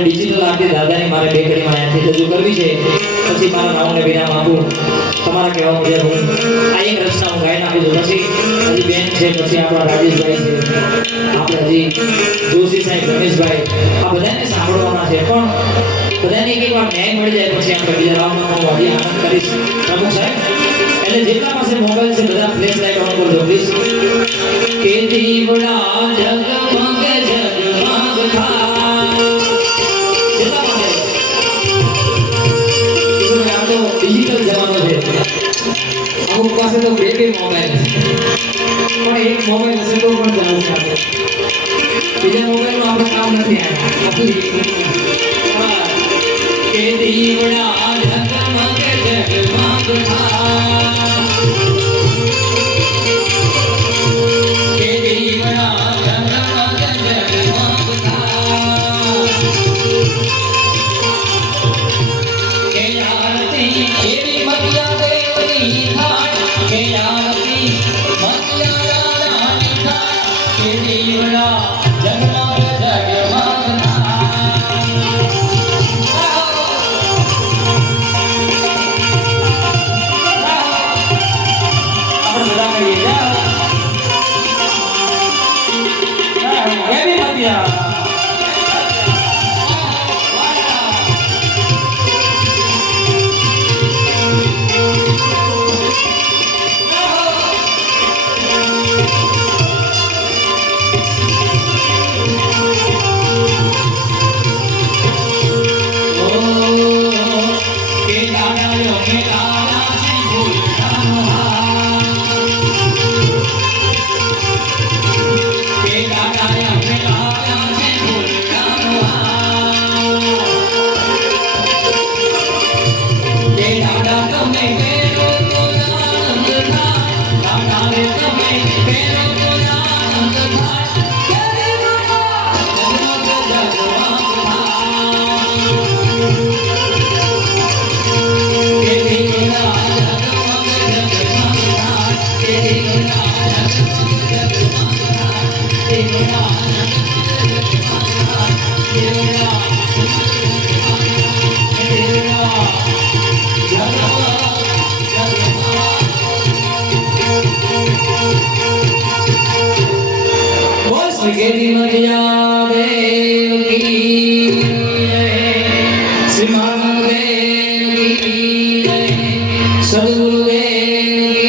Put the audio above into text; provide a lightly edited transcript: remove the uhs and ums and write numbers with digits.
डिजिटल आके दादा ने मारे बेकड़ी में आया थे तो जो करवी छे પછી મારા નામને વિરામ આપું તમારા કહેવા મુજબ હું આ એક રચના હું ગાઈને આપી દઉં પછી હજી બેન છે પછી આપણા રાજેશભાઈ છે આપણે હજી જોશી સાહેબ રમેશભાઈ આ બધાને સાંભળવાના છે પણ બધાને એક વાર ન્યાય મળી જાય પછી આપણે બીજા રાઉન્ડમાં હું હજી આનંદ કરીશ પ્રમુખ સાહેબ એટલે જેટલા પાસે મોબાઈલ છે બધા ફ્લેશ લાઈટ ઓન કરજો પ્લીઝ કે દીવડા જગમગ જગમગ થાય જેટલા પાસે डिजिटल जमानो है અમુક પાસે તો બે બે મોબાઈલ પણ એક મોબાઈલ હશે તો પણ ચાલશે આપણે બીજા મોબાઈલનું આપણે કામ નથી આવ્યા કે દીવડા ઝગમગ ઝગમગ કે દીવડા ઝગમગ ઝગમગ કે આરતી એવી મતિયા દેવની થાય કે આરતી મતિયા રાધાની થાય કે દીવડા ઝગમગ ઝગમગ સદગુરુદેવ